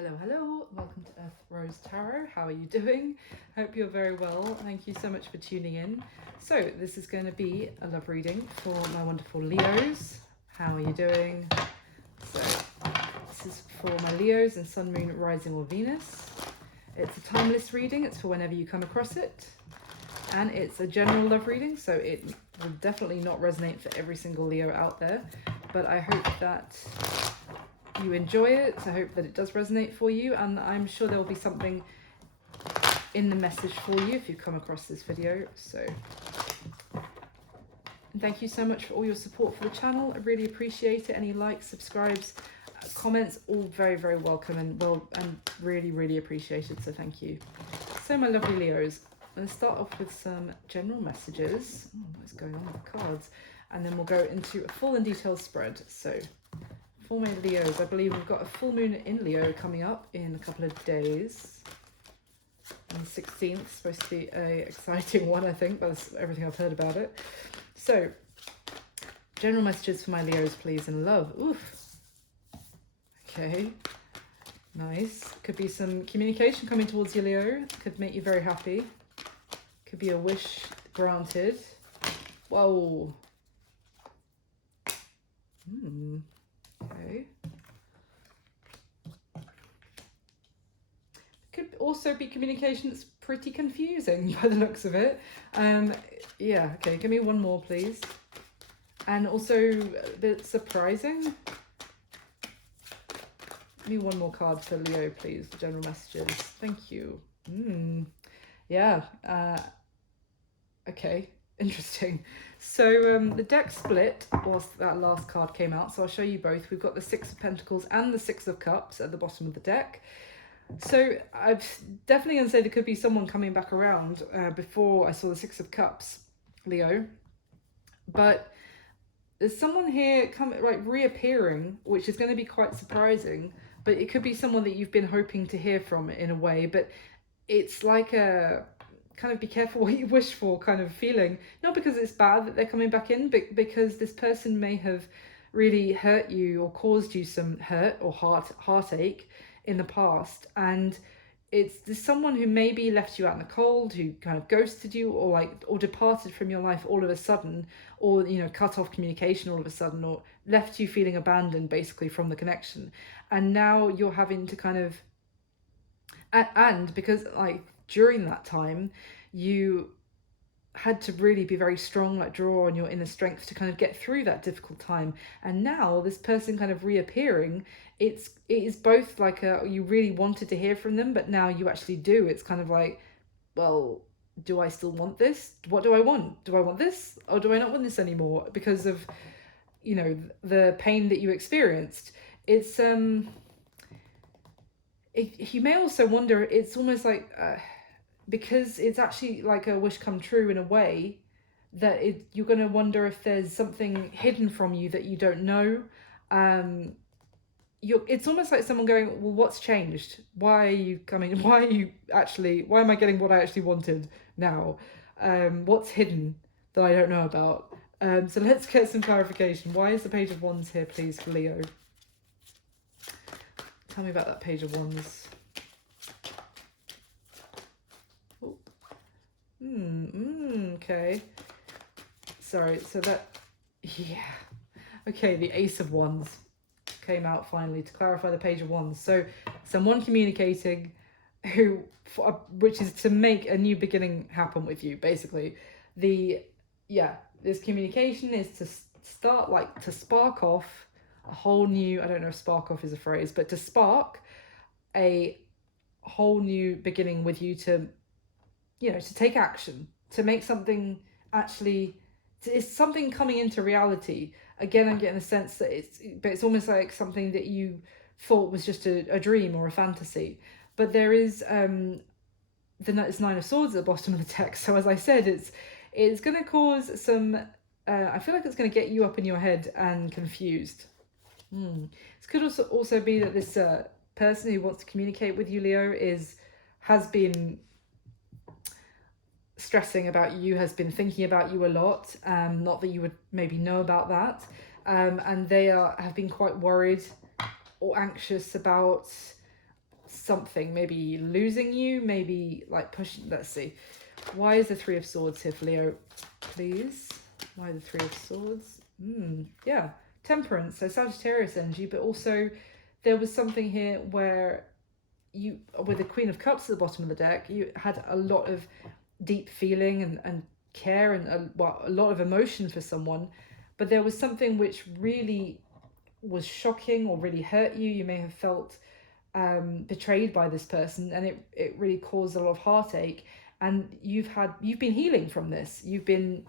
Hello, welcome to Earth Rose Tarot. How are you doing? Hope you're very well. Thank you so much for tuning in. So this is going to be a love reading for my wonderful Leos. How are you doing? So this is for my Leos and Sun, Moon, Rising or Venus. It's a timeless reading. It's for whenever you come across it. And it's a general love reading, so it will definitely not resonate for every single Leo out there. But I hope that you enjoy it. I hope that it does resonate for you, and I'm sure there will be something in the message for you if you come across this video. So and thank you so much for all your support for the channel. I really appreciate it. Any likes, subscribes, comments, all very, very welcome and really appreciated. So thank you. So my lovely Leos, I'm going to start off with some general messages. What's going on with the cards? And then we'll go into a full and detailed spread. So for my Leos, I believe we've got a full moon in Leo coming up in a couple of days. On the 16th, supposed to be an exciting one, I think. That's everything I've heard about it. So, general messages for my Leos, please, in love. Oof. Okay. Nice. Could be some communication coming towards you, Leo. Could make you very happy. Could be a wish granted. Whoa. Okay. Could also be communication that's pretty confusing by the looks of it. Yeah, okay, give me one more, please. And also a bit surprising. Give me one more card for Leo, please, for general messages. Thank you. Yeah, okay, interesting. So the deck split whilst that last card came out, so I'll show you both. We've got the Six of Pentacles and the Six of Cups at the bottom of the deck. So I'm definitely going to say there could be someone coming back around before I saw the Six of Cups, Leo. But there's someone here reappearing, which is going to be quite surprising. But it could be someone that you've been hoping to hear from in a way. But it's like a kind of be careful what you wish for kind of feeling. Not because it's bad that they're coming back in, but because this person may have really hurt you or caused you some hurt or heartache in the past, and there's someone who maybe left you out in the cold, who kind of ghosted you or departed from your life all of a sudden, or cut off communication all of a sudden, or left you feeling abandoned basically from the connection. And now you're having to kind of and because during that time you had to really be very strong, draw on your inner strength to kind of get through that difficult time. And now this person kind of reappearing, it is both you really wanted to hear from them, but now you actually do. It's kind of like, well, do I still want this? What do I want? Do I want this, or do I not want this anymore because of the pain that you experienced? It's you may also wonder, it's almost like because it's actually like a wish come true in a way, that you're going to wonder if there's something hidden from you that you don't know. It's almost like someone going, well, what's changed? Why are you coming? Why am I getting what I actually wanted now? What's hidden that I don't know about? So let's get some clarification. Why is the Page of Wands here, please, for Leo? Tell me about that Page of Wands. Okay. Sorry, so okay, the Ace of Wands came out finally to clarify the Page of Wands. So someone communicating which is to make a new beginning happen with you, basically. This communication is to start, to spark off a whole new, I don't know if spark off is a phrase, but to spark a whole new beginning with you, to take action, to make something it's something coming into reality. Again, I'm getting the sense that it's almost like something that you thought was just a dream or a fantasy. But there is the Nine of Swords at the bottom of the text. So as I said, it's going to cause some, I feel like it's going to get you up in your head and confused. This could also be that this person who wants to communicate with you, Leo, has been stressing about you, has been thinking about you a lot, not that you would maybe know about that, and they have been quite worried or anxious about something, maybe losing you, maybe like pushing. Let's see. Why is the Three of Swords here for Leo, please? Why the Three of Swords? Yeah, temperance, so Sagittarius energy, but also there was something here where you, with the Queen of Cups at the bottom of the deck, you had a lot of deep feeling and care and a lot of emotion for someone, but there was something which really was shocking or really hurt you. You may have felt betrayed by this person, and it really caused a lot of heartache, and you've been healing from this. You've been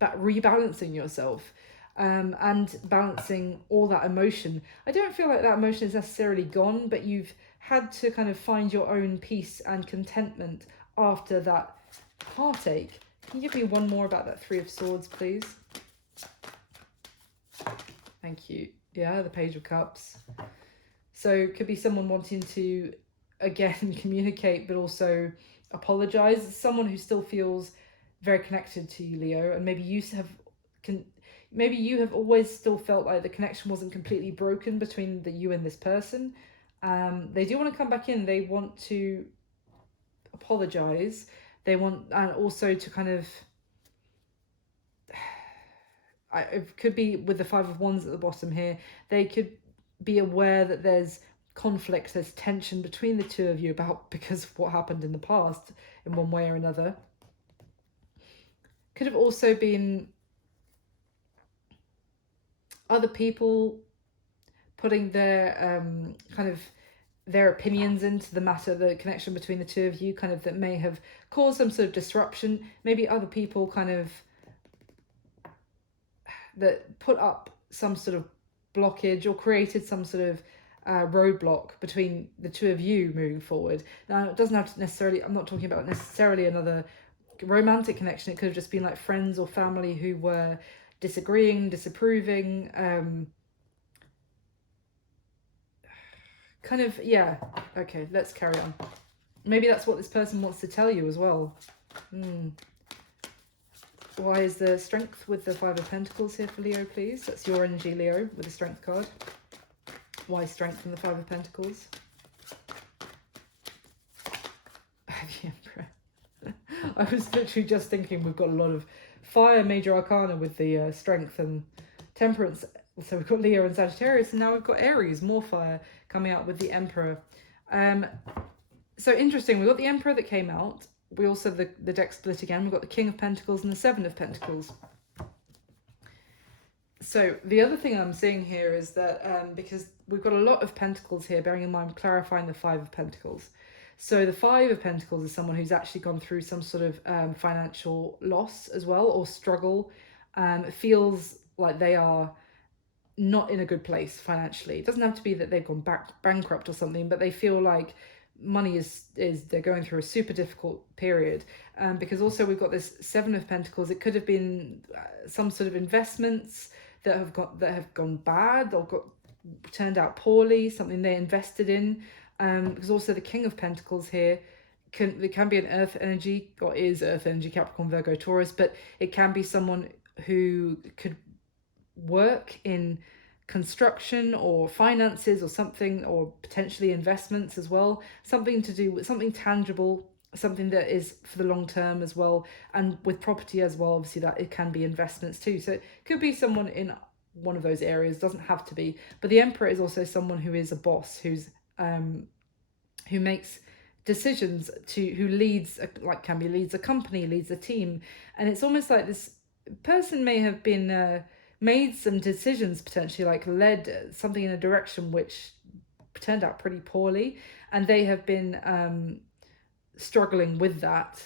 rebalancing yourself and balancing all that emotion. I don't feel like that emotion is necessarily gone, but you've had to kind of find your own peace and contentment after that heartache. Can you give me one more about that Three of Swords, please? Thank you. Yeah, the Page of Cups. So it could be someone wanting to, again, communicate, but also apologize. Someone who still feels very connected to you, Leo, and maybe you have always still felt like the connection wasn't completely broken between you and this person. They do want to come back in. They want to apologize. They want, and also to kind of, it could be with the Five of Wands at the bottom here, they could be aware that there's conflict, there's tension between the two of you because of what happened in the past in one way or another. Could have also been other people putting their kind of their opinions into the matter, the connection between the two of you, kind of, that may have caused some sort of disruption. Maybe other people kind of that put up some sort of blockage or created some sort of roadblock between the two of you moving forward. Now, it doesn't have to necessarily, I'm not talking about necessarily another romantic connection. It could have just been like friends or family who were disagreeing, disapproving, kind of, yeah. Okay, let's carry on. Maybe that's what this person wants to tell you as well. Why is the Strength with the Five of Pentacles here for Leo, please? That's your energy, Leo, with the Strength card. Why Strength and the Five of Pentacles? The Emperor. I was literally just thinking we've got a lot of fire, major arcana with the Strength and Temperance. So we've got Leo and Sagittarius, and now we've got Aries, more fire, coming out with the Emperor. So interesting, we've got the Emperor that came out. We also have the deck split again. We've got the King of Pentacles and the Seven of Pentacles. So the other thing I'm seeing here is that because we've got a lot of Pentacles here, bearing in mind clarifying the Five of Pentacles. So the Five of Pentacles is someone who's actually gone through some sort of financial loss as well, or struggle. It feels like they are not in a good place financially. It doesn't have to be that they've gone bankrupt or something, but they feel like money is they're going through a super difficult period. Because also we've got this Seven of Pentacles. It could have been some sort of investments that have gone bad or turned out poorly, something they invested in. Because also the King of Pentacles here it can be an earth energy, or is earth energy, Capricorn, Virgo, Taurus, but it can be someone who could work in construction or finances or something, or potentially investments as well, something to do with something tangible, something that is for the long term as well. And with property as well, obviously that it can be investments too. So it could be someone in one of those areas, doesn't have to be. But the Emperor is also someone who is a boss, who's who makes decisions, who leads leads a company, leads a team. And it's almost like this person may have been made some decisions, potentially like led something in a direction which turned out pretty poorly, and they have been struggling with that.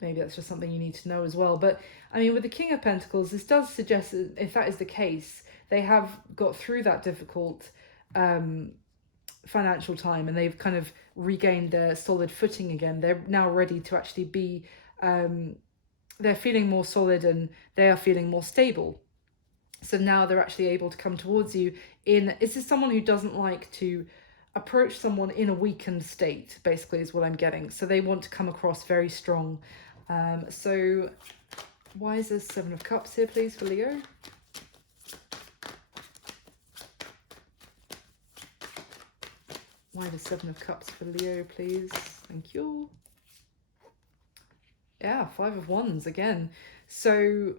Maybe that's just something you need to know as well. But I mean, with the King of Pentacles, this does suggest that if that is the case, they have got through that difficult financial time, and they've kind of regained their solid footing again. They're now ready to actually be they're feeling more solid, and they are feeling more stable. So now they're actually able to come towards you this is someone who doesn't like to approach someone in a weakened state, basically, is what I'm getting. So they want to come across very strong. So why is there Seven of Cups here, please, for Leo? Why the Seven of Cups for Leo, please? Thank you. Yeah, Five of Wands again. So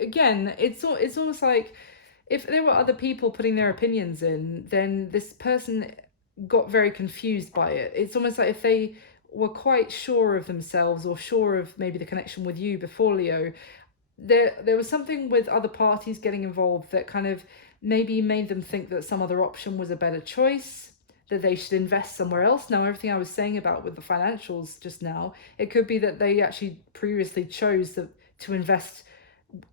again, it's almost like if there were other people putting their opinions in, then this person got very confused by it. It's almost like if they were quite sure of themselves or sure of maybe the connection with you before Leo, there was something with other parties getting involved that kind of maybe made them think that some other option was a better choice, that they should invest somewhere else. Now, everything I was saying about with the financials just now, it could be that they actually previously chose to invest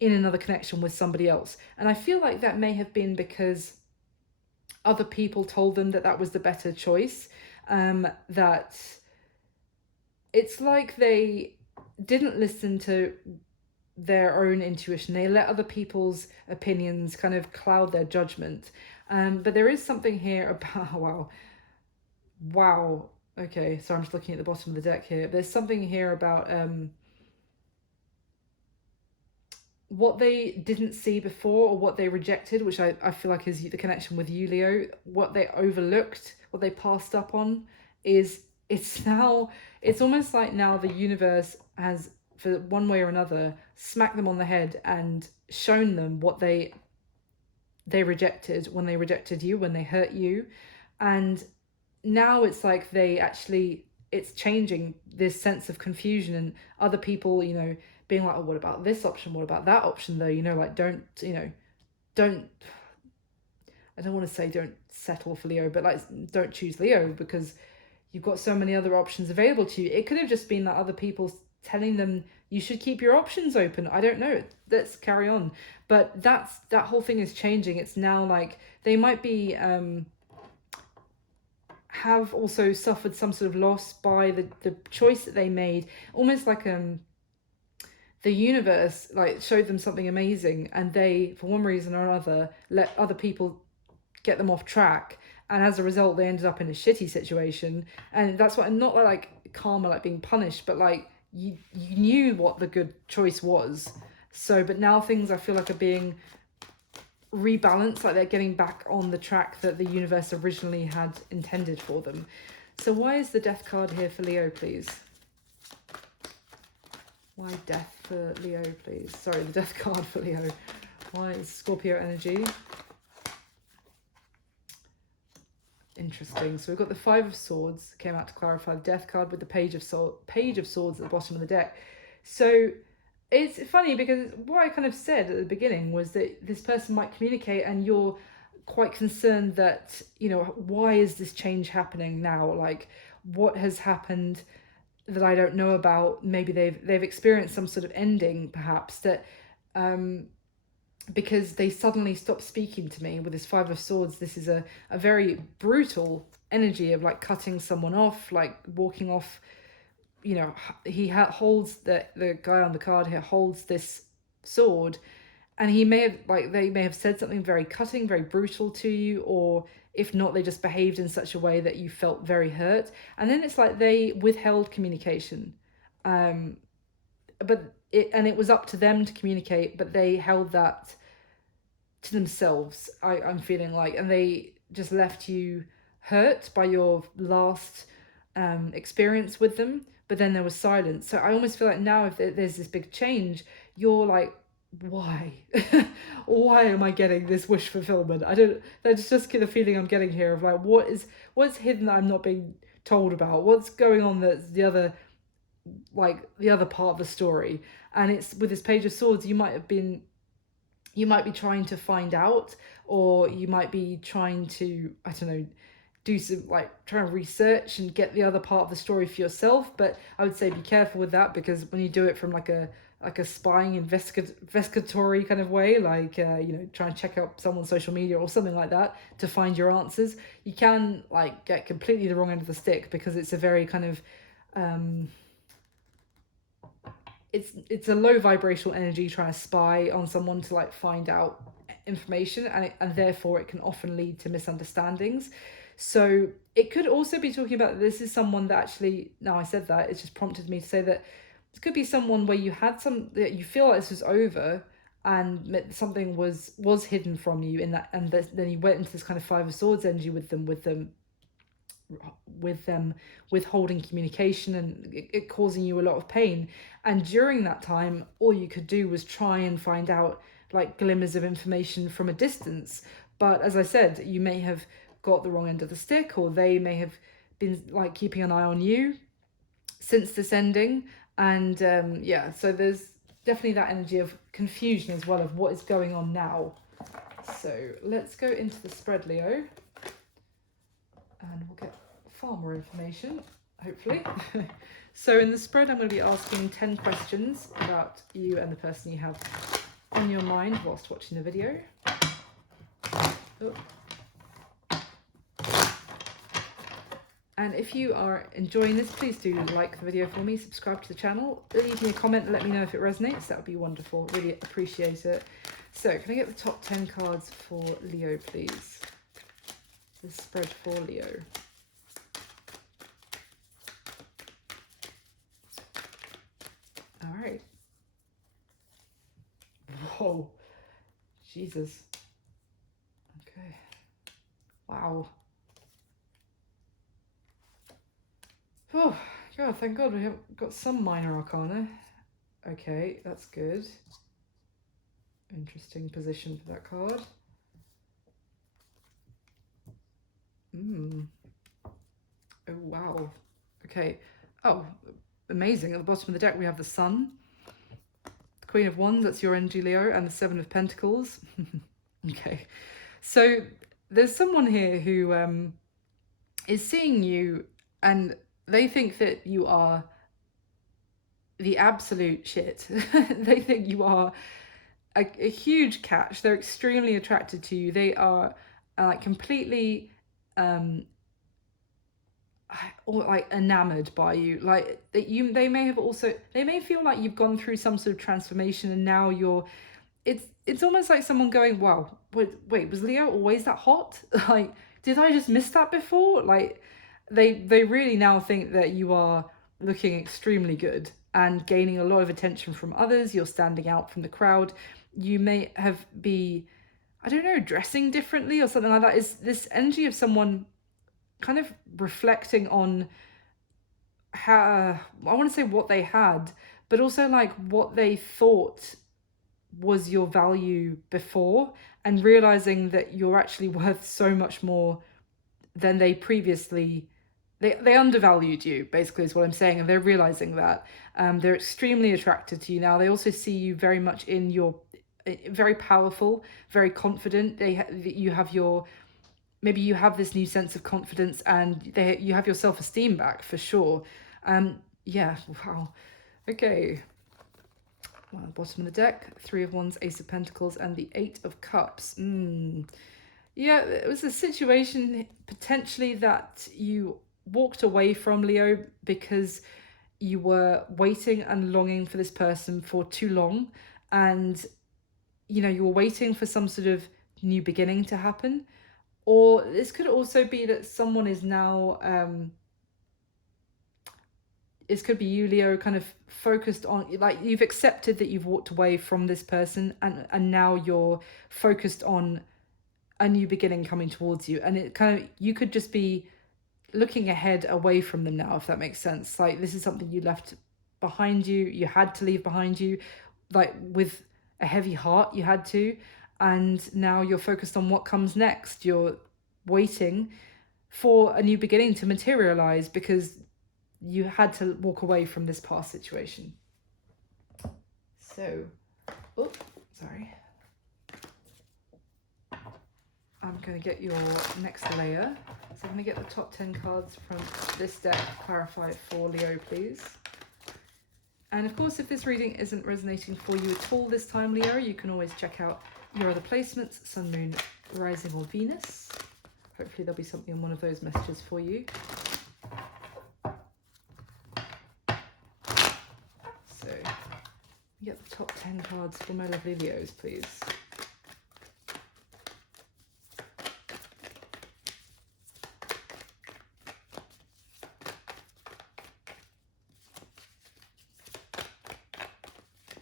in another connection with somebody else. And I feel like that may have been because other people told them that was the better choice. That it's like they didn't listen to their own intuition. They let other people's opinions kind of cloud their judgment. But there is something here about, wow. Okay, so I'm just looking at the bottom of the deck here. There's something here about what they didn't see before, or what they rejected, which I feel like is the connection with you, Leo. What they overlooked, what they passed up on, it's almost like now the universe has, for one way or another, smacked them on the head and shown them what they rejected when they rejected you, when they hurt you. And now it's like it's changing this sense of confusion, and other people, being like, oh, what about this option? What about that option though? Like, don't I don't want to say don't settle for Leo, but like, don't choose Leo because you've got so many other options available to you. It could have just been that other people telling them you should keep your options open. I don't know. Let's carry on. But that whole thing is changing. It's now like they might be have also suffered some sort of loss by the choice that they made. Almost like the universe like showed them something amazing, and they, for one reason or another, let other people get them off track, and as a result they ended up in a shitty situation. And that's what, not like karma, like being punished, but like you knew what the good choice was. So but now things, I feel like, are being rebalanced, like they're getting back on the track that the universe originally had intended for them. So why is the Death card here for Leo, please? Why Death for Leo, please? Sorry, the Death card for Leo. Why is Scorpio energy? Interesting. So we've got the Five of Swords, came out to clarify the Death card, with the Page of Swords at the bottom of the deck. So it's funny because what I kind of said at the beginning was that this person might communicate, and you're quite concerned that, why is this change happening now? Like, what has happened that I don't know about? Maybe they've experienced some sort of ending, perhaps, that because they suddenly stopped speaking to me. With this Five of Swords, this is a very brutal energy of like cutting someone off, like walking off. He holds the guy on the card here holds this sword, and he may have, like, they may have said something very cutting, very brutal to you, or if not, they just behaved in such a way that you felt very hurt. And then it's like they withheld communication, but it was up to them to communicate, but they held that to themselves, I'm feeling like, and they just left you hurt by your last experience with them. But then there was silence. So I almost feel like now, if there's this big change, you're like, why? Why am I getting this wish fulfillment? That's just the feeling I'm getting here of like, what's hidden that I'm not being told about? What's going on that's the other part of the story? And it's with this Page of Swords, you might be trying to find out, or you might be trying to, I don't know, do some, like, trying to research and get the other part of the story for yourself. But I would say be careful with that, because when you do it from like a spying investigatory kind of way, like trying to check out someone's social media or something like that to find your answers, you can like get completely the wrong end of the stick, because it's a very kind of it's a low vibrational energy trying to spy on someone to like find out information, and therefore it can often lead to misunderstandings. So it could also be talking about, this is someone that actually, now I said that, it's just prompted me to say that it could be someone where you had that you feel like this was over, and something was hidden from you in that, and then you went into this kind of Five of Swords energy with them withholding communication and it causing you a lot of pain. And during that time, all you could do was try and find out like glimmers of information from a distance. But as I said, you may have got the wrong end of the stick, or they may have been like keeping an eye on you since this ending. And yeah, so there's definitely that energy of confusion as well of what is going on now. So let's go into the spread, Leo, and we'll get far more information, hopefully. So in the spread, I'm going to be asking 10 questions about you and the person you have on your mind whilst watching the video. Oh. And if you are enjoying this, please do like the video for me, subscribe to the channel, leave me a comment and let me know if it resonates. That would be wonderful. Really appreciate it. So can I get the top 10 cards for Leo, please? The spread for Leo. All right. Whoa. Jesus. Okay. Wow. Oh, God, thank God we have got some minor arcana. Okay, that's good. Interesting position for that card. Oh, wow. Okay. Oh, amazing. At the bottom of the deck, we have the Sun, the Queen of Wands, that's your energy, Leo, and the Seven of Pentacles. Okay. So there's someone here who is seeing you and they think that you are the absolute shit. They think you are a huge catch. They're extremely attracted to you. They are completely or like enamored by you. Like that they may feel like you've gone through some sort of transformation and now you're it's almost like someone going, wow, wait, was Leo always that hot? Like, did I just miss that before? Like, they really now think that you are looking extremely good and gaining a lot of attention from others. You're standing out from the crowd. You may I don't know, dressing differently or something like that. Is this energy of someone kind of reflecting on how, I want to say what they had, but also like what they thought was your value before, and realizing that you're actually worth so much more than they previously, they undervalued you, basically is what I'm saying, and they're realizing that. They're extremely attracted to you now. They also see you very much in your very powerful, very confident. You have your, maybe you have this new sense of confidence, and you have your self-esteem back for sure. Yeah, wow. Okay. Well, at the bottom of the deck, Three of Wands, Ace of Pentacles, and the Eight of Cups. Yeah, it was a situation potentially that you walked away from, Leo, because you were waiting and longing for this person for too long. And, you know, you were waiting for some sort of new beginning to happen. Or this could also be that someone is now... this could be you, Leo, kind of focused on, like, you've accepted that you've walked away from this person, and now you're focused on a new beginning coming towards you. And it kind of, you could just be looking ahead away from them now, if that makes sense. Like, this is something you left behind you, you had to leave behind you, like with a heavy heart, you had to. And now you're focused on what comes next. You're waiting for a new beginning to materialize because you had to walk away from this past situation. So, oh, sorry. I'm going to get your next layer. So I'm going to get the top 10 cards from this deck, clarify it for Leo, please. And of course, if this reading isn't resonating for you at all this time, Leo, you can always check out your other placements, Sun, Moon, Rising, or Venus. Hopefully there'll be something in one of those messages for you. So, get the top 10 cards for my lovely Leos, please.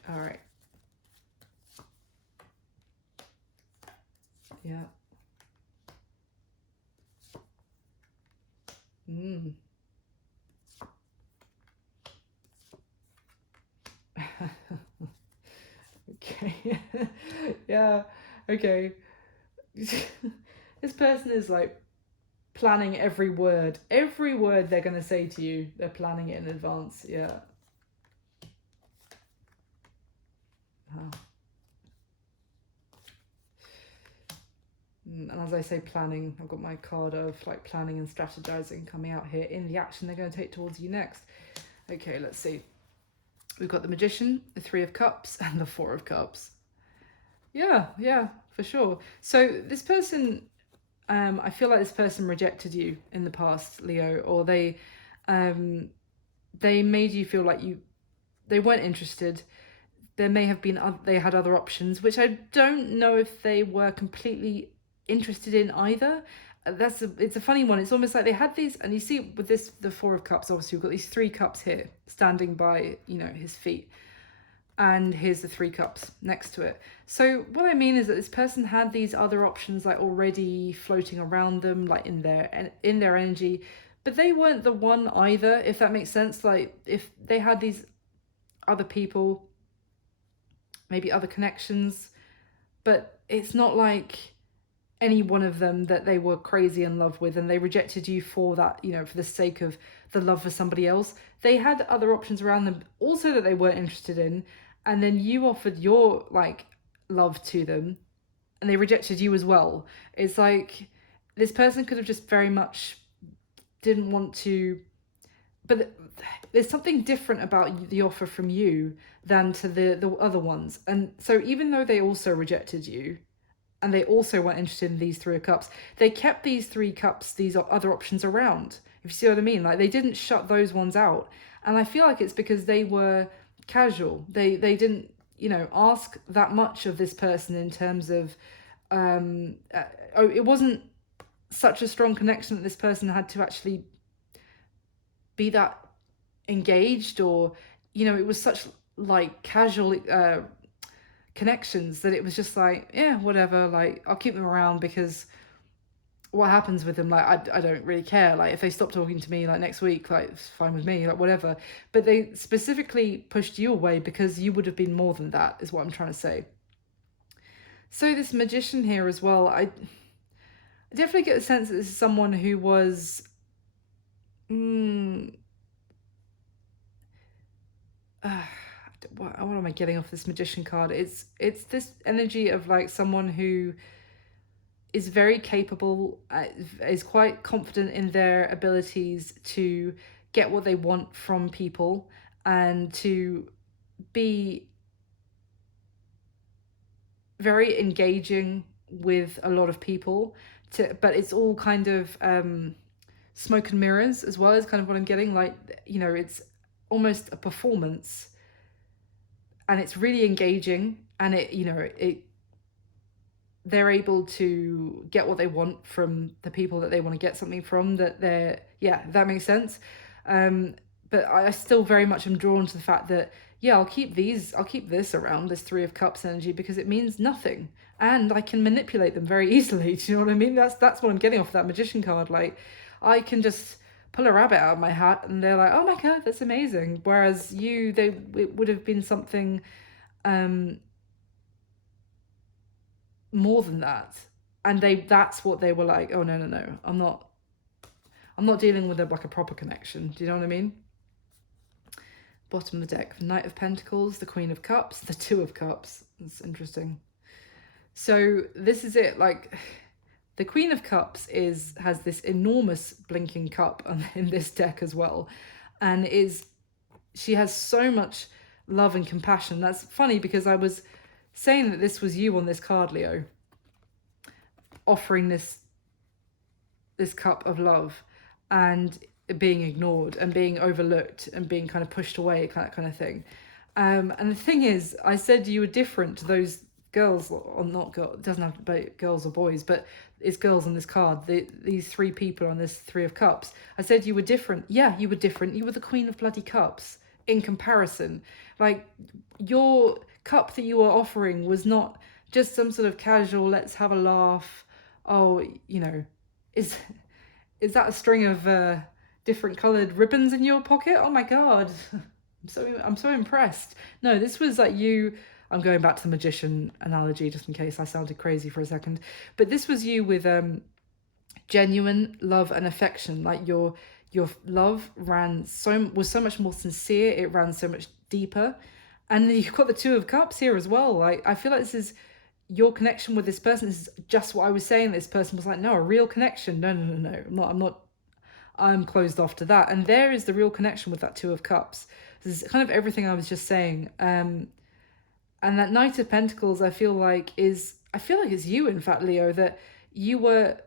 All right. Yeah. Mm. Okay. Yeah. Okay. This person is like planning every word they're going to say to you. They're planning it in advance. Yeah. Wow. And as I say planning, I've got my card of like planning and strategizing coming out here in the action they're going to take towards you next. Okay, let's see. We've got the Magician, the Three of Cups, and the Four of Cups. Yeah, for sure. So this person, I feel like this person rejected you in the past, Leo, or they made you feel like they weren't interested. There may have been they had other options, which I don't know if they were completely interested in either. It's a funny one. It's almost like they had these, and you see with this, the Four of Cups, obviously we've got these three cups here standing by, his feet, and here's the three cups next to it. So what I mean is that this person had these other options like already floating around them, like in their energy, but they weren't the one either, if that makes sense. Like if they had these other people, maybe other connections, but it's not like any one of them that they were crazy in love with and they rejected you for that, for the sake of the love for somebody else. They had other options around them also that they weren't interested in, and then you offered your like love to them and they rejected you as well. It's like this person could have just very much didn't want to, but there's something different about the offer from you than to the other ones. And so even though they also rejected you and they also weren't interested in these Three of Cups, they kept these three cups, these other options around, if you see what I mean. Like they didn't shut those ones out. And I feel like it's because they were casual. They didn't, ask that much of this person in terms of, it wasn't such a strong connection that this person had to actually be that engaged, or it was such like casual connections that it was just like, yeah, whatever, like I'll keep them around because what happens with them, like I don't really care. Like if they stop talking to me like next week, like it's fine with me, like whatever. But they specifically pushed you away because you would have been more than that, is what I'm trying to say. So this Magician here as well, I definitely get the sense that this is someone who was what am I getting off this Magician card? It's this energy of like someone who is very capable, is quite confident in their abilities to get what they want from people and to be very engaging with a lot of people. But it's all kind of smoke and mirrors as well, is kind of what I'm getting. Like, it's almost a performance and it's really engaging, and they're able to get what they want from the people that they want to get something from, that that makes sense. But I still very much am drawn to the fact that, I'll keep this around, this Three of Cups energy, because it means nothing and I can manipulate them very easily. Do you know what I mean? That's what I'm getting off that Magician card. Like I can just pull a rabbit out of my hat and they're like, oh my God, that's amazing. Whereas it would have been something more than that, and that's what they were like, oh no, I'm not dealing with like a proper connection. Do you know what I mean? Bottom of the deck, the Knight of Pentacles, the Queen of Cups, the Two of Cups. That's interesting. So this is it. Like the Queen of Cups has this enormous blinking cup in this deck as well, and she has so much love and compassion. That's funny because I was saying that this was you on this card, Leo, offering this cup of love and being ignored and being overlooked and being kind of pushed away, kind of thing. And the thing is, I said you were different to those girls, or not girls, it doesn't have to be girls or boys, but it's girls on this card, these three people on this Three of Cups. I said you were different. Yeah, you were different. You were the Queen of bloody Cups in comparison. Like your cup that you were offering was not just some sort of casual, let's have a laugh. Oh, you know, is that a string of different coloured ribbons in your pocket? Oh my god. I'm so impressed. No, this was like you. I'm going back to the magician analogy just in case I sounded crazy for a second. But this was you with genuine love and affection. Like your love was so much more sincere. It ran so much deeper. And then you've got the Two of Cups here as well. Like, I feel like this is your connection with this person. This is just what I was saying. This person was like, no, a real connection. No. I'm closed off to that. And there is the real connection with that Two of Cups. This is kind of everything I was just saying. And that Knight of Pentacles, I feel like it's you, in fact, Leo, that you were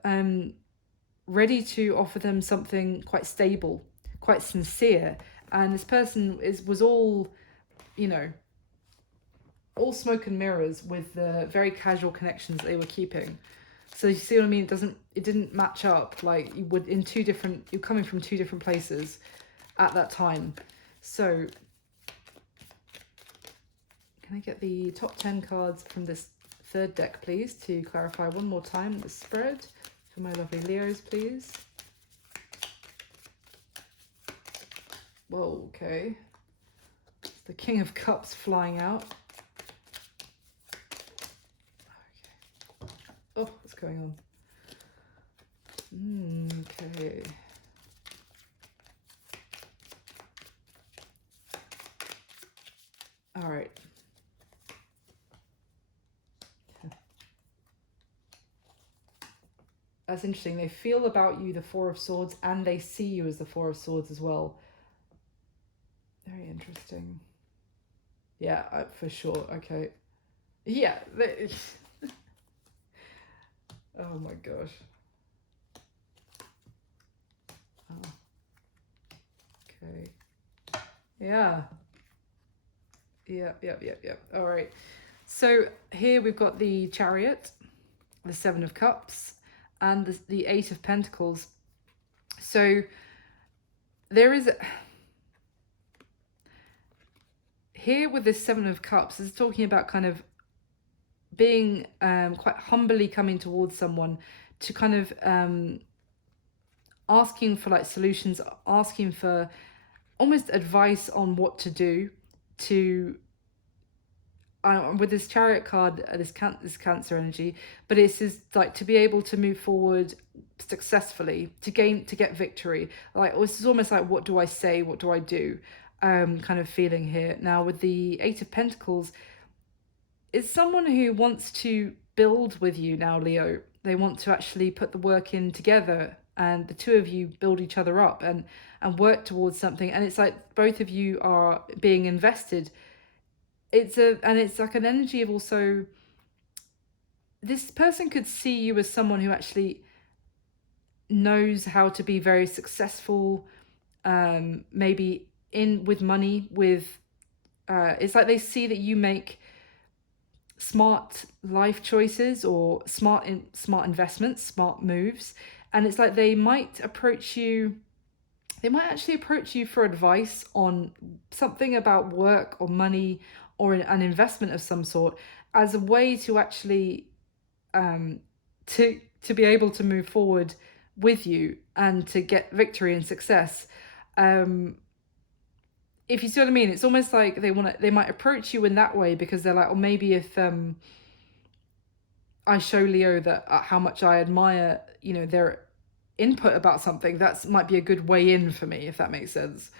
ready to offer them something quite stable, quite sincere. And this person was all, you know, all smoke and mirrors with the very casual connections they were keeping. So you see what I mean? It didn't match up. Like, you're coming from two different places at that time. So can I get the top 10 cards from this third deck, please, to clarify one more time the spread for my lovely Leos, please? Whoa, okay. It's the King of Cups flying out. Okay. Oh, what's going on? Okay. All right. That's interesting. They feel about you the Four of Swords, and they see you as the Four of Swords as well. Very interesting. Yeah, for sure. Okay. Yeah. Oh my gosh. Oh. Okay. Yeah. Yep. All right. So here we've got the Chariot, the Seven of Cups, and the Eight of Pentacles. So there is here with this Seven of Cups, is talking about kind of being quite humbly coming towards someone to kind of asking for like solutions, asking for almost advice on what to do to with this Chariot card, this Cancer energy, but it's just like to be able to move forward successfully, to get victory. Like, this is almost like, what do I say, what do I do, kind of feeling here. Now with the Eight of Pentacles, it's someone who wants to build with you now, Leo. They want to actually put the work in together, and the two of you build each other up and work towards something. And it's like both of you are being invested. It's like an energy of also, this person could see you as someone who actually knows how to be very successful, maybe with money, with it's like they see that you make smart life choices or smart investments, smart moves, and it's like they might actually approach you for advice on something about work or money or an investment of some sort, as a way to actually to be able to move forward with you and to get victory and success. If you see what I mean, it's almost like they might approach you in that way because they're like, or maybe if I show Leo that how much I admire, you know, their input about something, that might be a good way in for me, if that makes sense.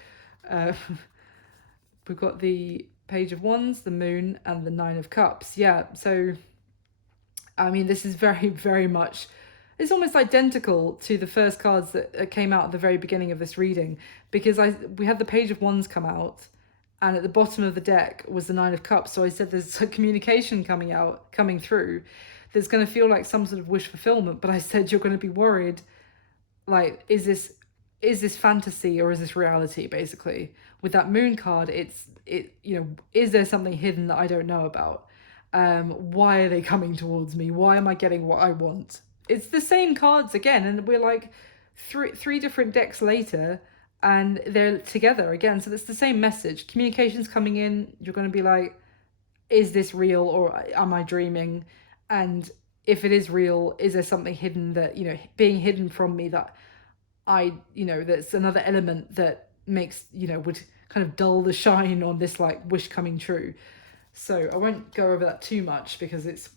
We've got the Page of Wands, the Moon, and the Nine of Cups. Yeah, so I mean, this is very, very much, it's almost identical to the first cards that came out at the very beginning of this reading, because we had the Page of Wands come out, and at the bottom of the deck was the Nine of Cups. So I said there's a communication coming through that's going to feel like some sort of wish fulfillment, but I said you're going to be worried, like, is this fantasy or is this reality? Basically, with that Moon card, you know, is there something hidden that I don't know about? Why are they coming towards me? Why am I getting what I want? It's the same cards again, and we're like three different decks later, and they're together again. So it's the same message. Communication's coming in. You're going to be like, is this real or am I dreaming? And if it is real, is there something hidden that, you know, being hidden from me that I, you know, that's another element that makes, you know, would kind of dull the shine on this like wish coming true. So I won't go over that too much because it's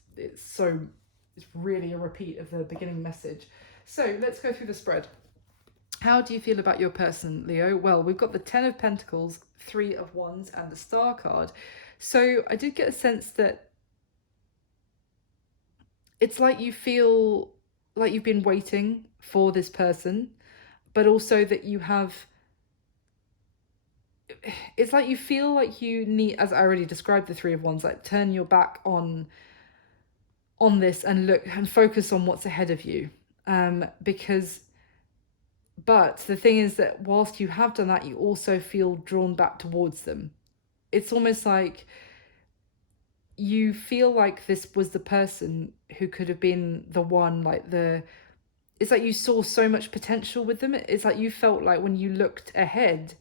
really a repeat of the beginning message. So let's go through the spread. How do you feel about your person, Leo? Well, we've got the 10 of Pentacles, 3 of Wands, and the Star card. So I did get a sense that it's like you feel like you've been waiting for this person, but also that you have, it's like you feel like you need, as I already described the 3 of Wands, like turn your back on this and look and focus on what's ahead of you. But the thing is that whilst you have done that, you also feel drawn back towards them. It's almost like you feel like this was the person who could have been the one, it's like you saw so much potential with them. It's like you felt like when you looked ahead,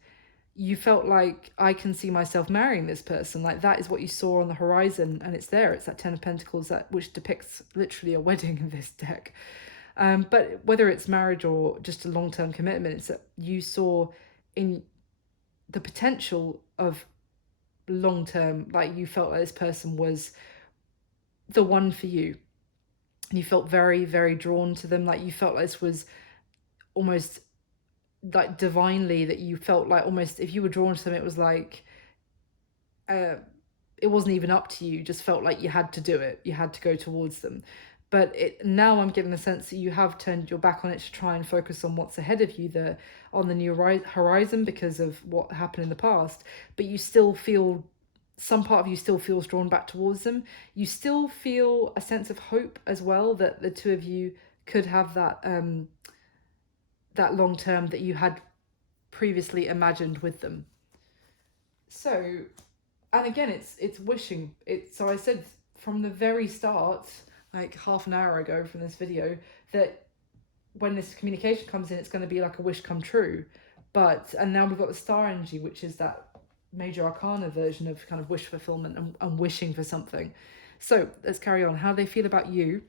you felt like, I can see myself marrying this person. Like that is what you saw on the horizon, and it's there. It's that 10 of Pentacles, which depicts literally a wedding in this deck. But whether it's marriage or just a long-term commitment, it's that you saw in the potential of long-term, like you felt like this person was the one for you. And you felt very, very drawn to them. Like you felt like this was almost like divinely, that you felt like almost if you were drawn to them, it was like, it wasn't even up to you, just felt like you had to do it. You had to go towards them. But now I'm getting the sense that you have turned your back on it to try and focus on what's ahead of you, on the new horizon, because of what happened in the past. But you still feel, some part of you still feels drawn back towards them. You still feel a sense of hope as well, that the two of you could have that that long term that you had previously imagined with them. So, and again, it's wishing. So I said from the very start, like half an hour ago from this video, that when this communication comes in, it's going to be like a wish come true. And now we've got the star energy, which is that major arcana version of kind of wish fulfillment and wishing for something. So let's carry on. How they feel about you.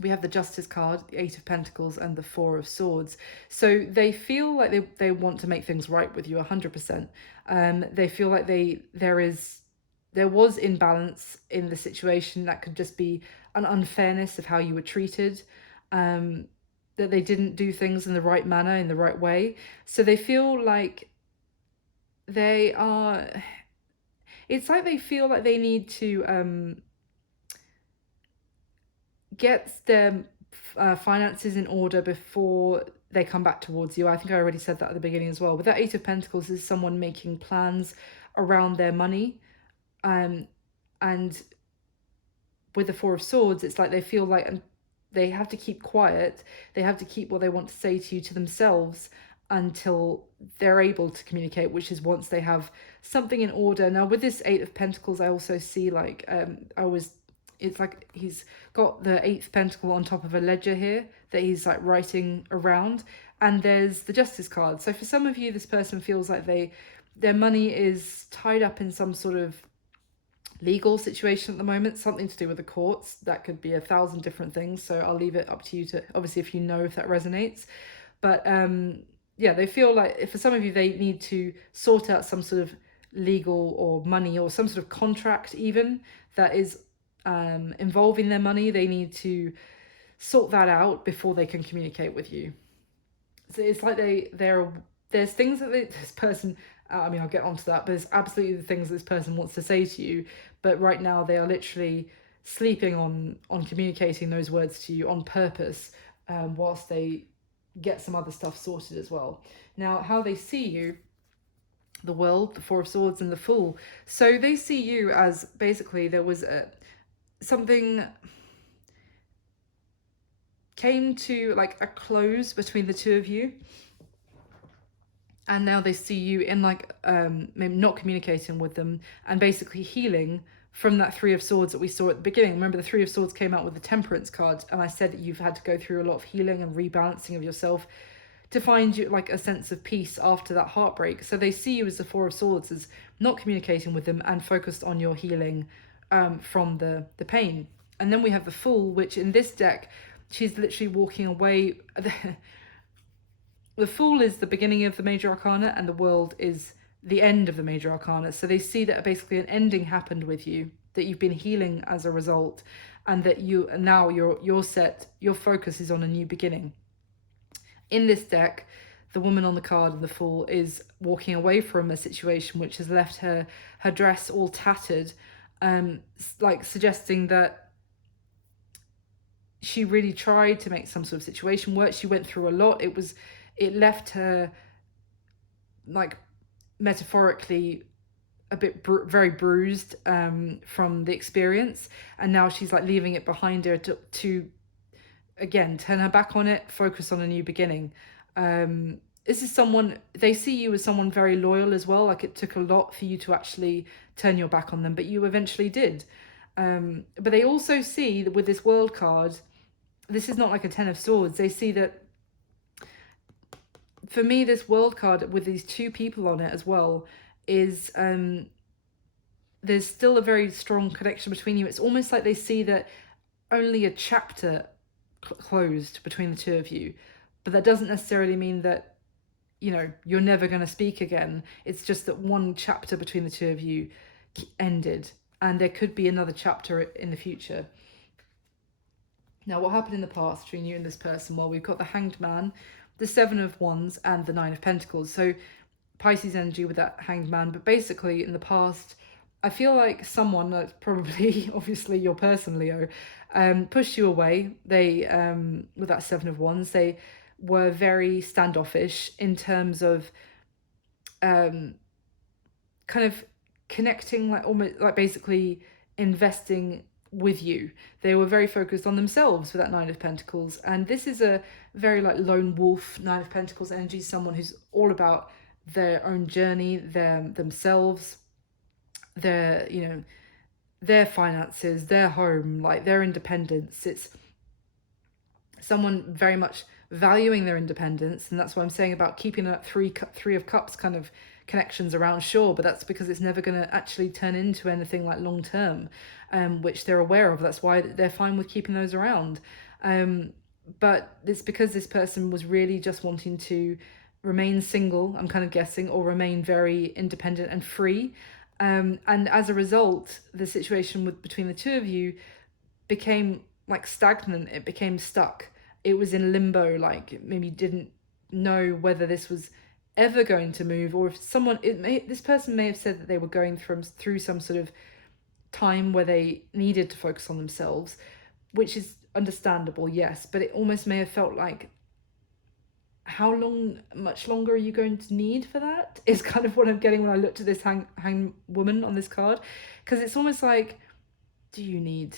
We have the Justice card, the 8 of Pentacles, and the 4 of Swords. So they feel like they want to make things right with you 100%. They feel like there was imbalance in the situation. That could just be an unfairness of how you were treated, that they didn't do things in the right manner, in the right way. So they feel like it's like they feel like they need to get their finances in order before they come back towards you. I think I already said that at the beginning as well. With that 8 of Pentacles, is someone making plans around their money. And with the 4 of Swords, it's like they feel like they have to keep quiet. They have to keep what they want to say to you to themselves until they're able to communicate, which is once they have something in order. Now, with this 8 of Pentacles, I also see like, it's like he's got the 8th pentacle on top of a ledger here that he's like writing around, and there's the Justice card. So for some of you, this person feels like their money is tied up in some sort of legal situation at the moment, something to do with the courts. That could be 1,000 different things, so I'll leave it up to you to, obviously, if you know if that resonates. But yeah, they feel like for some of you, they need to sort out some sort of legal or money or some sort of contract even that is involving their money. They need to sort that out before they can communicate with you. So it's like there's things that this person, I mean, I'll get onto that, but it's absolutely the things this person wants to say to you, but right now they are literally sleeping on communicating those words to you on purpose, whilst they get some other stuff sorted as well. Now, how they see you, the World, the 4 of Swords, and the Fool. So they see you as basically there was something came to like a close between the two of you, and now they see you in like maybe not communicating with them and basically healing from that 3 of Swords that we saw at the beginning. Remember, the 3 of Swords came out with the Temperance card, and I said that you've had to go through a lot of healing and rebalancing of yourself to find you like a sense of peace after that heartbreak. So they see you as the Four of Swords, as not communicating with them and focused on your healing from the pain. And then we have the Fool, which in this deck, she's literally walking away. The Fool is the beginning of the major arcana, and the World is the end of the major arcana. So they see that basically an ending happened with you, that you've been healing as a result, and that you now your focus is on a new beginning. In this deck, the woman on the card and the Fool is walking away from a situation which has left her dress all tattered, like suggesting that she really tried to make some sort of situation work. She went through a lot. It left her, like, metaphorically a bit very bruised from the experience, and now she's like leaving it behind her to again turn her back on it, focus on a new beginning. This is someone, they see you as someone very loyal as well. Like, it took a lot for you to actually turn your back on them, but you eventually did. But they also see that with this World card, this is not like a Ten of Swords. They see that, for me, this World card with these two people on it as well is there's still a very strong connection between you. It's almost like they see that only a chapter closed between the two of you, but that doesn't necessarily mean that, you know, you're never going to speak again. It's just that one chapter between the two of you ended, and there could be another chapter in the future. Now, what happened in the past between you and this person? Well, we've got the Hanged Man, the Seven of Wands, and the Nine of Pentacles. So Pisces energy with that Hanged Man. But basically, in the past, I feel like someone, that's probably obviously your person, Leo, pushed you away. They with that Seven of Wands, they were very standoffish in terms of kind of connecting, like almost like basically investing with you. They were very focused on themselves with that Nine of Pentacles, and this is a very like lone wolf Nine of Pentacles energy, someone who's all about their own journey, themselves, their, you know, their finances, their home, like their independence. It's someone very much valuing their independence, and that's what I'm saying about keeping that three of cups kind of connections around, sure, but that's because it's never going to actually turn into anything like long term, which they're aware of. That's why they're fine with keeping those around. But it's because this person was really just wanting to remain single, I'm kind of guessing, or remain very independent and free. And as a result, the situation between the two of you became like stagnant. It became stuck. It was in limbo, like maybe didn't know whether this was ever going to move, or if this person may have said that they were going through some sort of time where they needed to focus on themselves, which is understandable, yes, but it almost may have felt like, much longer are you going to need for that, is kind of what I'm getting when I looked at this hang woman on this card. Because it's almost like, do you need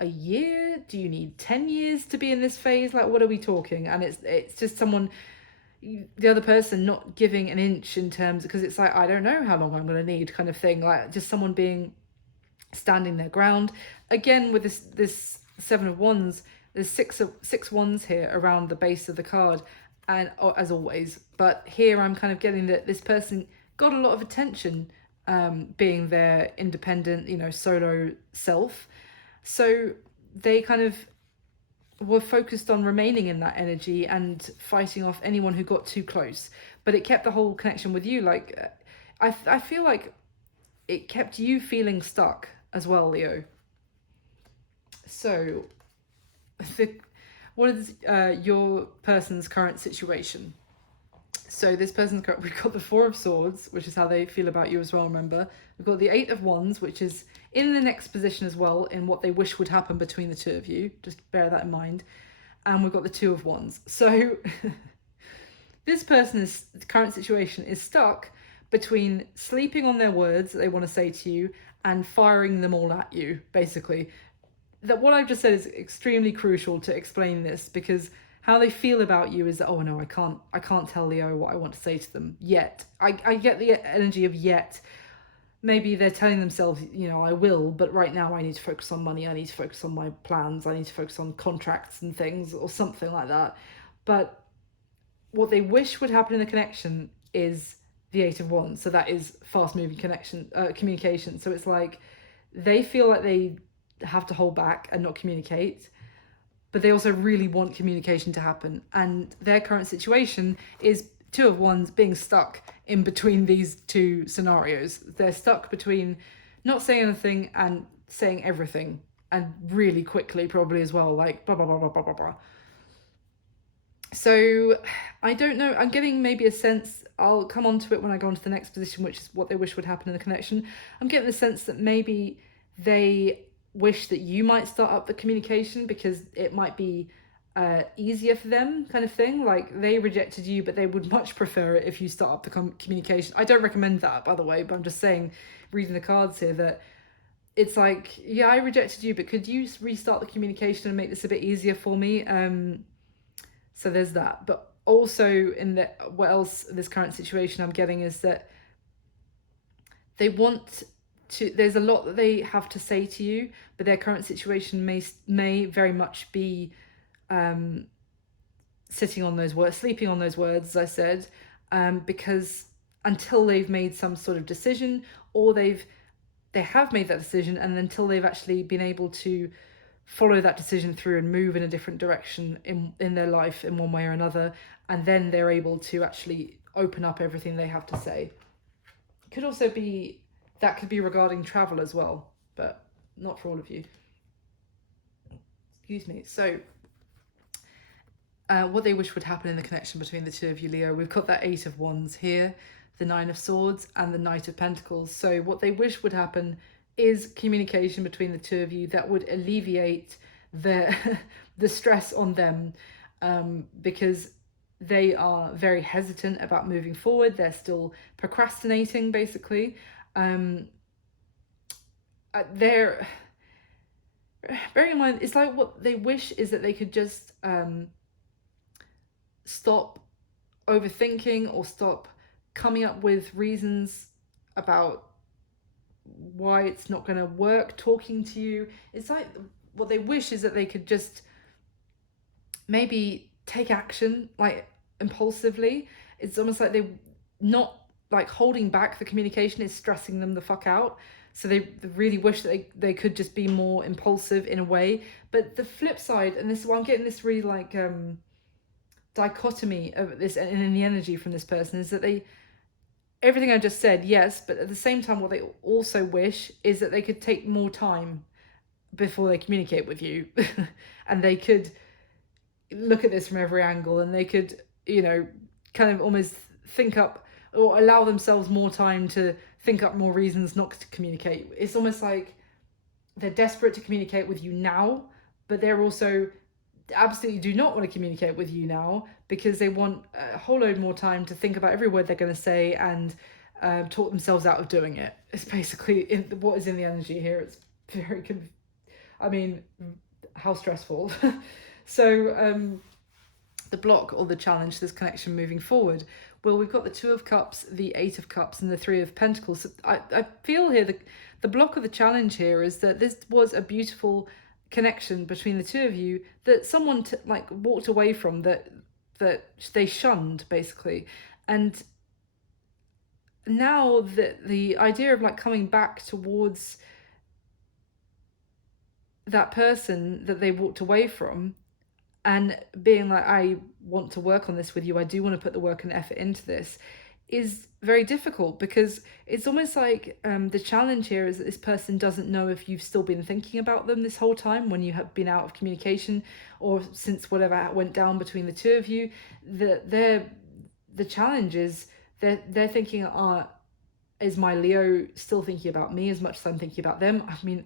a year? Do you need 10 years to be in this phase? Like, what are we talking? And it's just someone, the other person not giving an inch in terms, because it's like, I don't know how long I'm going to need kind of thing. Like, just someone standing their ground. Again, with this Seven of Wands, there's six wands here around the base of the card, and as always, but here I'm kind of getting that this person got a lot of attention, being their independent, you know, solo self. So they kind of were focused on remaining in that energy and fighting off anyone who got too close. But it kept the whole connection with you. Like, I feel like it kept you feeling stuck as well, Leo. So what is your person's current situation? So this person's current, we've got the Four of Swords, which is how they feel about you as well, remember. We've got the Eight of Wands, which is in the next position as well, in what they wish would happen between the two of you. Just bear that in mind. And we've got the Two of Wands. So this person's current situation is stuck between sleeping on their words that they want to say to you and firing them all at you, basically. That what I've just said is extremely crucial to explain this, because how they feel about you is that, oh no, I can't tell Leo what I want to say to them yet. I get the energy of yet. Maybe they're telling themselves, you know, I will, but right now I need to focus on money, I need to focus on my plans, I need to focus on contracts and things, or something like that. But what they wish would happen in the connection is the Eight of Wands. So that is fast moving communication. So it's like they feel like they have to hold back and not communicate, but they also really want communication to happen. And their current situation is Two of Wands being stuck in between these two scenarios. They're stuck between not saying anything and saying everything, and really quickly probably as well, like blah blah blah blah blah blah blah. So I don't know, I'm getting maybe a sense, I'll come on to it when I go on to the next position, which is what they wish would happen in the connection. I'm getting the sense that maybe they wish that you might start up the communication because it might be easier for them, kind of thing. Like they rejected you, but they would much prefer it if you start up the communication. I don't recommend that, by the way, but I'm just saying, reading the cards here, that it's like, yeah, I rejected you, but could you restart the communication and make this a bit easier for me? So there's that. But also in the, what else this current situation I'm getting is that they want to, there's a lot that they have to say to you, but their current situation may very much be sitting on those words, sleeping on those words, as I said, because until they've made some sort of decision, or they have made that decision, and until they've actually been able to follow that decision through and move in a different direction in their life in one way or another, and then they're able to actually open up everything they have to say. It could also be, that could be regarding travel as well, but not for all of you. Excuse me. So what they wish would happen in the connection between the two of you, Leo. We've got that Eight of Wands here, the Nine of Swords, and the Knight of Pentacles. So what they wish would happen is communication between the two of you that would alleviate the stress on them, because they are very hesitant about moving forward. They're still procrastinating, basically. They're, bearing in mind, it's like what they wish is that they could just stop overthinking or stop coming up with reasons about why it's not going to work talking to you. It's like what they wish is that they could just maybe take action, like impulsively. It's almost like they not like holding back the communication is stressing them the fuck out. So they really wish that they could just be more impulsive in a way. But the flip side, and this is why I'm getting this really like dichotomy of this and in the energy from this person, is that they, everything I just said, yes, but at the same time what they also wish is that they could take more time before they communicate with you and they could look at this from every angle, and they could, you know, kind of almost think up or allow themselves more time to think up more reasons not to communicate. It's almost like they're desperate to communicate with you now, but they're also absolutely do not want to communicate with you now because they want a whole load more time to think about every word they're going to say and talk themselves out of doing it. It's basically what is in the energy here. It's very I mean, how stressful. So the block or the challenge, this connection moving forward, well, we've got the Two of Cups, the Eight of Cups, and the Three of Pentacles. So I feel here the block of the challenge here is that this was a beautiful connection between the two of you that someone like walked away from, that they shunned, basically. And now the idea of like coming back towards that person that they walked away from and being like, I want to work on this with you, I do want to put the work and effort into this, is very difficult, because it's almost like the challenge here is that this person doesn't know if you've still been thinking about them this whole time when you have been out of communication, or since whatever went down between the two of you. The challenge is they're thinking, is my Leo still thinking about me as much as I'm thinking about them? I mean,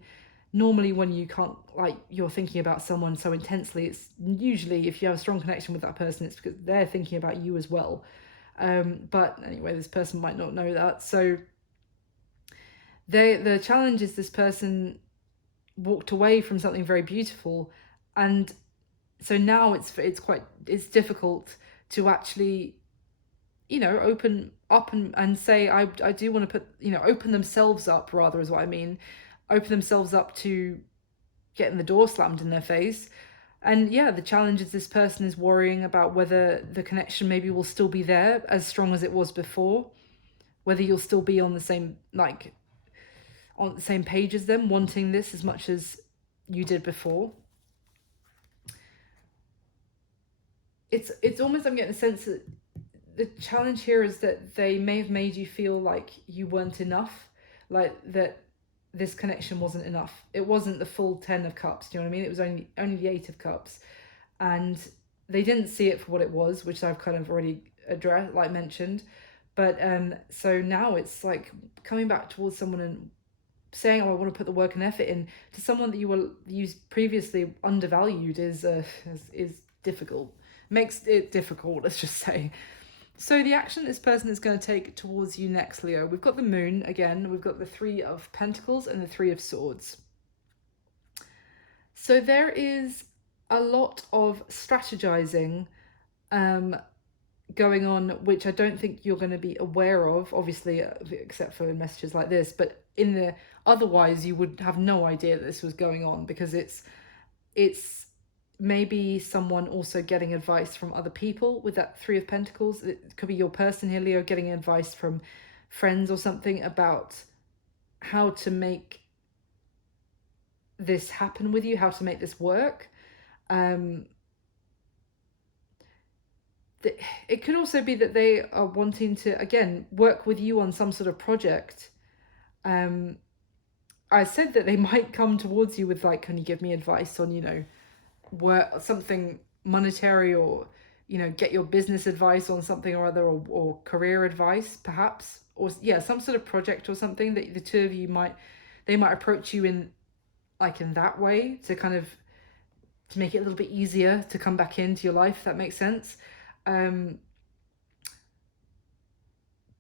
normally when you can't, like, you're thinking about someone so intensely, it's usually, if you have a strong connection with that person, it's because they're thinking about you as well. But anyway, this person might not know that. So the challenge is this person walked away from something very beautiful, and so now it's difficult to actually, you know, open up and say, I do want to put, you know, open themselves up, rather, is what I mean. Open themselves up to getting the door slammed in their face. And yeah, the challenge is this person is worrying about whether the connection maybe will still be there as strong as it was before, whether you'll still be on the same, like, on the same page as them, wanting this as much as you did before. It's almost, I'm getting a sense that the challenge here is that they may have made you feel like you weren't enough, like that this connection wasn't enough. It wasn't the full 10 of cups, do you know what I mean? It was only the 8 of cups, and they didn't see it for what it was, which I've kind of already addressed, like mentioned. But so now it's like coming back towards someone and saying, oh, I want to put the work and effort in to someone that you previously undervalued is difficult. Makes it difficult, let's just say. So the action this person is going to take towards you next, Leo, we've got the Moon again, we've got the 3 of Pentacles and the 3 of Swords. So there is a lot of strategizing going on, which I don't think you're going to be aware of, obviously, except for messages like this, but otherwise you would have no idea that this was going on, because it's maybe someone also getting advice from other people with that 3 of Pentacles. It could be your person here, Leo, getting advice from friends or something about how to make this happen with you, how to make this work. It could also be that they are wanting to, again, work with you on some sort of project. I said that they might come towards you with, like, can you give me advice on, you know, work, something monetary, or, you know, get your business advice on something or other, or career advice perhaps, or yeah, some sort of project or something that the two of you might approach you in, like, in that way, to kind of to make it a little bit easier to come back into your life, if that makes sense.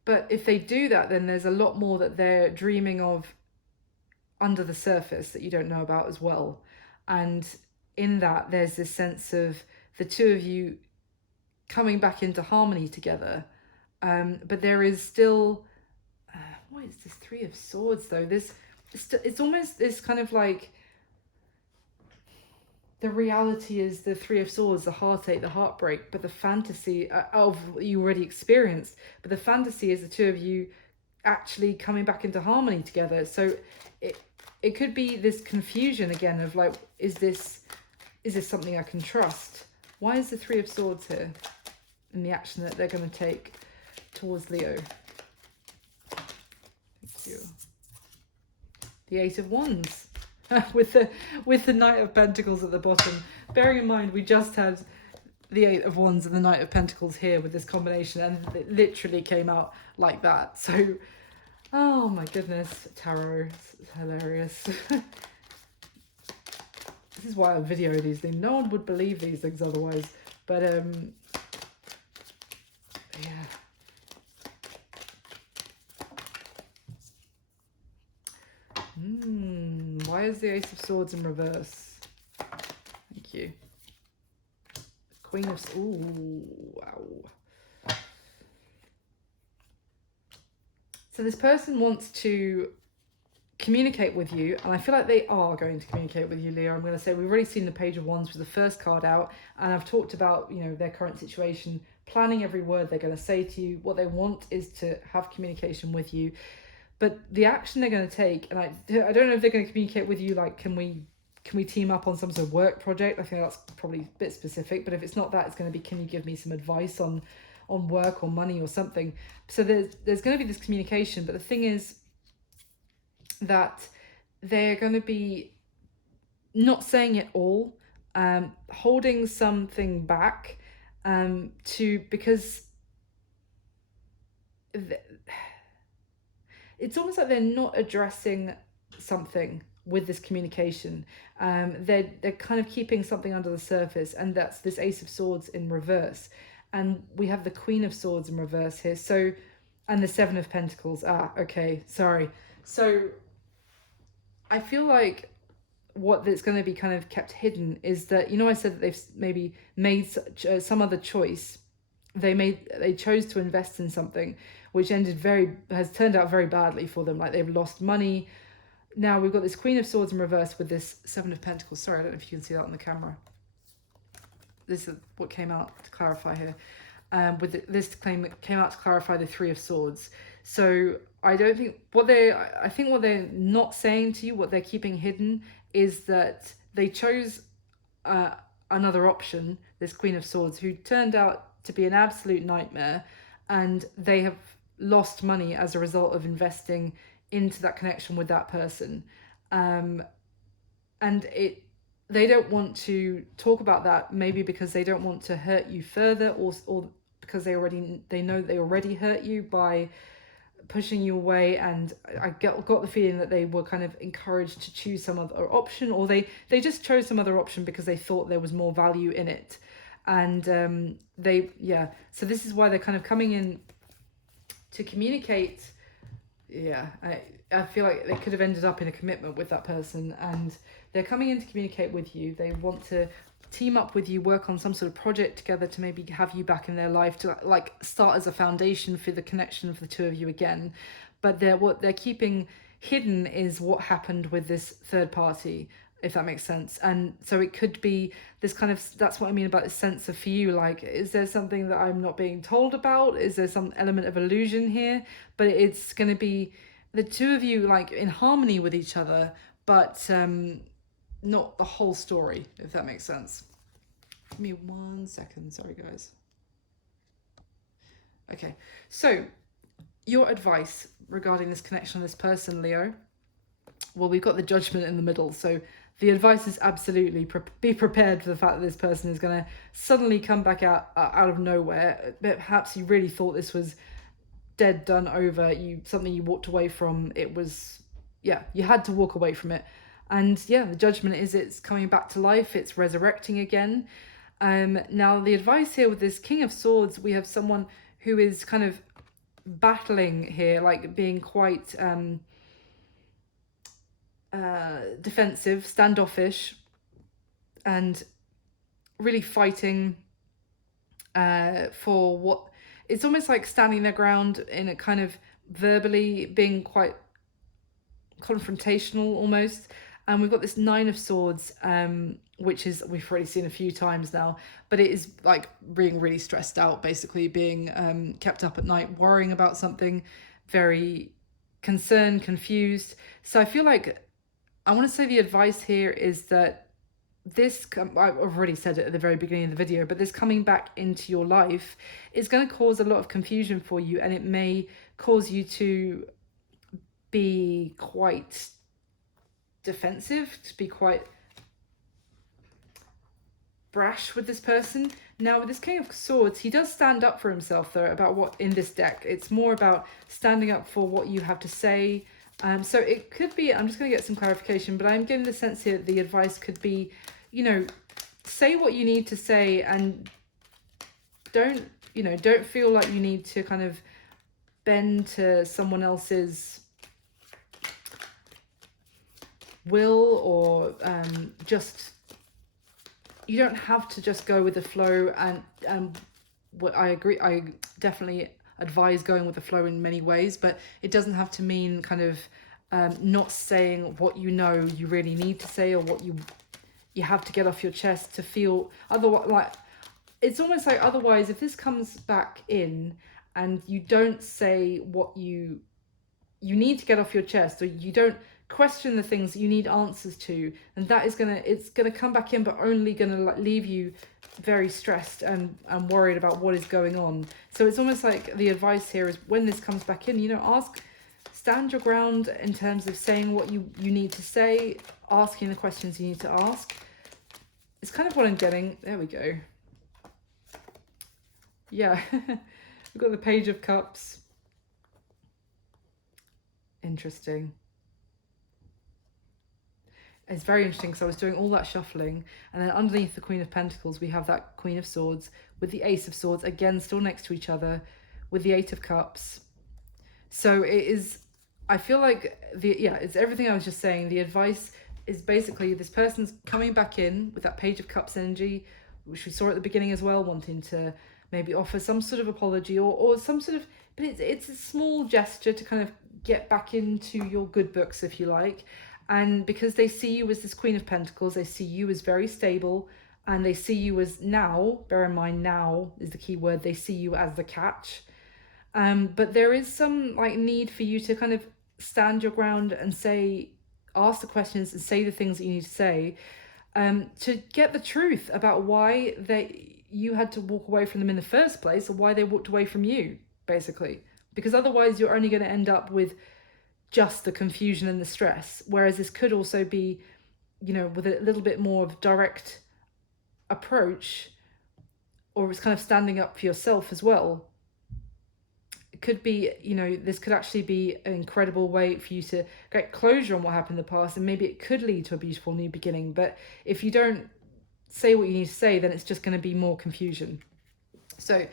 But if they do that, then there's a lot more that they're dreaming of under the surface that you don't know about as well. And in that, there's this sense of the two of you coming back into harmony together. But there is still, what is this 3 of Swords though? It's almost this kind of like, the reality is the 3 of Swords, the heartache, the heartbreak, but the fantasy of you already experienced. But the fantasy is the two of you actually coming back into harmony together. So it could be this confusion again of, like, is this something I can trust? Why is the 3 of Swords here in the action that they're going to take towards Leo? Thank you. The 8 of Wands. with the Knight of Pentacles at the bottom. Bearing in mind, we just had the 8 of Wands and the Knight of Pentacles here with this combination, and it literally came out like that. So, oh my goodness, tarot, it's hilarious. This is why I video these things. No one would believe these things otherwise. But yeah. Why is the Ace of Swords in reverse? Thank you. Queen of... Ooh, wow. So this person wants to communicate with you, and I feel like they are going to communicate with you, Leo. I'm going to say we've already seen the Page of Wands with the first card out, and I've talked about, you know, their current situation, planning every word they're going to say to you. What they want is to have communication with you. But the action they're going to take, and I don't know if they're going to communicate with you, like, can we team up on some sort of work project? I think that's probably a bit specific. But if it's not that, it's going to be, can you give me some advice on work or money or something? So there's going to be this communication. But the thing is that they're going to be not saying it all, holding something back, because it's almost like they're not addressing something with this communication. They're kind of keeping something under the surface, and that's this Ace of Swords in reverse. And we have the Queen of Swords in reverse here. So, and the 7 of Pentacles. Okay, sorry. So I feel like what that's going to be kind of kept hidden is that, you know, I said that they've maybe made some other choice. They chose to invest in something which has turned out very badly for them. Like, they've lost money. Now we've got this Queen of Swords in reverse with this 7 of Pentacles. Sorry, I don't know if you can see that on the camera. this is what came out to clarify here. This claim came out to clarify the Three of Swords. So I don't think I think what they're not saying to you, what they're keeping hidden, is that they chose another option, this Queen of Swords, who turned out to be an absolute nightmare, and they have lost money as a result of investing into that connection with that person. And they don't want to talk about that, maybe because they don't want to hurt you further, or because they know they already hurt you by pushing you away. And I got the feeling that they were kind of encouraged to choose some other option, or they just chose some other option because they thought there was more value in it. And so this is why they're kind of coming in to communicate. I feel like they could have ended up in a commitment with that person, and they're coming in to communicate with you. They want to team up with you, work on some sort of project together to maybe have you back in their life, to like start as a foundation for the connection of the two of you again. But what they're keeping hidden is what happened with this third party, if that makes sense. And so it could be this kind of, that's what I mean about this sense of, for you, like, is there something that I'm not being told about? Is there some element of illusion here? But it's going to be the two of you like in harmony with each other, but not the whole story, if that makes sense. Give me 1 second, sorry guys. Okay, so your advice regarding this connection with this person, Leo. Well, we've got the Judgment in the middle, so the advice is absolutely be prepared for the fact that this person is going to suddenly come back out of nowhere. Perhaps you really thought this was dead, done, over, something you walked away from. It was, you had to walk away from it. And the Judgment is, it's coming back to life, it's resurrecting again. Now the advice here with this King of Swords, we have someone who is kind of battling here, like being quite defensive, standoffish, and really fighting for what, it's almost like standing their ground in a kind of verbally being quite confrontational almost. And we've got this Nine of Swords, which is, we've already seen a few times now, but it is like being really stressed out, basically being kept up at night, worrying about something, very concerned, confused. So I feel like, I want to say the advice here is that this, I've already said it at the very beginning of the video, but this coming back into your life is going to cause a lot of confusion for you, and it may cause you to be quite defensive, to be quite brash with this person. Now with this King of Swords, he does stand up for himself though, about what in this deck. It's more about standing up for what you have to say. So it could be, I'm just going to get some clarification, but I'm getting the sense here that the advice could be, say what you need to say, and don't feel like you need to kind of bend to someone else's will, or you don't have to just go with the flow. And what I agree, I definitely advise going with the flow in many ways, but it doesn't have to mean kind of not saying what you really need to say, or what you have to get off your chest to feel. Otherwise, like, it's almost like, otherwise if this comes back in and you don't say what you need to get off your chest, or you don't question the things that you need answers to, and that is it's gonna come back in, but only gonna leave you very stressed and worried about what is going on. So it's almost like the advice here is, when this comes back in, stand your ground in terms of saying what you need to say, asking the questions you need to ask. It's kind of what I'm getting. There we go. Yeah. We've got the Page of Cups. Interesting. It's very interesting, because I was doing all that shuffling, and then underneath the Queen of Pentacles we have that Queen of Swords with the Ace of Swords, again still next to each other, with the Eight of Cups. So it is, I feel like it's everything I was just saying. The advice is basically, this person's coming back in with that Page of Cups energy, which we saw at the beginning as well, wanting to maybe offer some sort of apology, or some sort of, but it's a small gesture to kind of get back into your good books, if you like. And because they see you as this Queen of Pentacles, they see you as very stable, and they see you as, now, bear in mind now is the key word, they see you as the catch. But there is some like need for you to kind of stand your ground and ask the questions and say the things that you need to say, to get the truth about why you had to walk away from them in the first place, or why they walked away from you, basically. Because otherwise you're only going to end up with just the confusion and the stress. Whereas this could also be, with a little bit more of direct approach, or it's kind of standing up for yourself as well. It could be, this could actually be an incredible way for you to get closure on what happened in the past, and maybe it could lead to a beautiful new beginning. But if you don't say what you need to say, then it's just going to be more confusion. So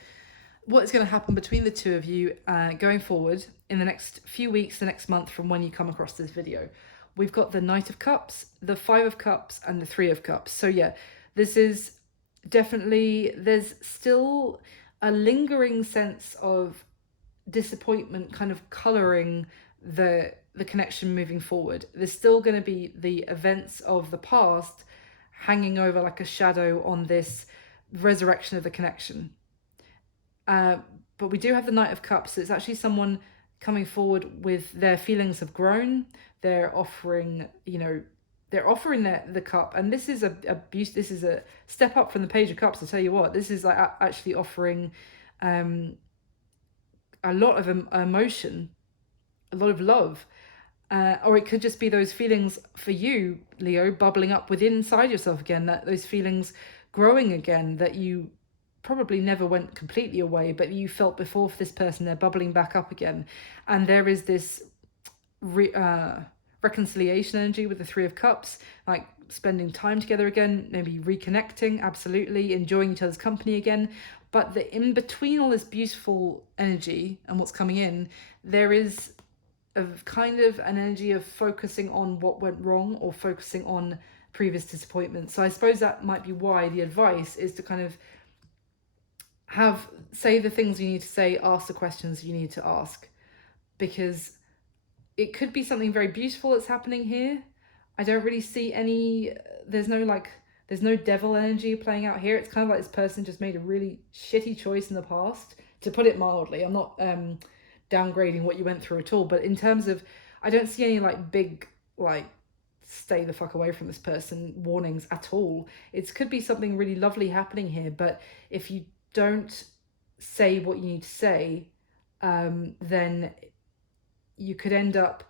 what's going to happen between the two of you going forward in the next few weeks, the next month from when you come across this video? We've got the Knight of Cups, the Five of Cups, and the Three of Cups. So yeah, this is definitely, there's still a lingering sense of disappointment kind of colouring the connection moving forward. There's still going to be the events of the past hanging over like a shadow on this resurrection of the connection. But we do have the Knight of Cups. So it's actually someone coming forward with their feelings have grown. They're offering, the cup, and this is this is a step up from the Page of Cups. I'll tell you what, this is like actually offering a lot of emotion, a lot of love, or it could just be those feelings for you, Leo, bubbling up within inside yourself again, that those feelings growing again that you probably never went completely away, but you felt before for this person, they're bubbling back up again. And there is this reconciliation energy with the Three of Cups, like spending time together again, maybe reconnecting, absolutely, enjoying each other's company again. But in between all this beautiful energy and what's coming in, there is a kind of an energy of focusing on what went wrong, or focusing on previous disappointment. So I suppose that might be why the advice is to kind of say the things you need to say, ask the questions you need to ask, because it could be something very beautiful that's happening here. I don't really see there's no devil energy playing out here. It's kind of like this person just made a really shitty choice in the past, to put it mildly. I'm not downgrading what you went through at all, but in terms of, I don't see any big stay the fuck away from this person warnings at all. It could be something really lovely happening here, but if you don't say what you need to say, then it could end up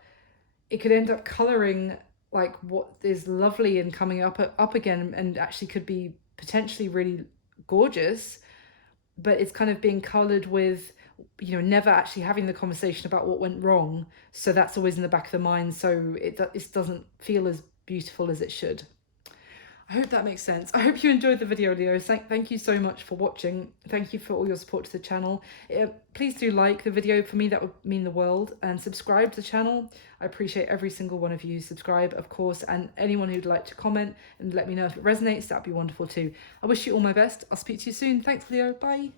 colouring what is lovely and coming up again, and actually could be potentially really gorgeous, but it's kind of being coloured with never actually having the conversation about what went wrong. So that's always in the back of the mind, so it doesn't feel as beautiful as it should. I hope that makes sense. I hope you enjoyed the video, Leo. Thank you so much for watching. Thank you for all your support to the channel. Please do like the video. For me, that would mean the world. And subscribe to the channel. I appreciate every single one of you. Subscribe, of course. And anyone who'd like to comment and let me know if it resonates, that'd be wonderful too. I wish you all my best. I'll speak to you soon. Thanks, Leo. Bye.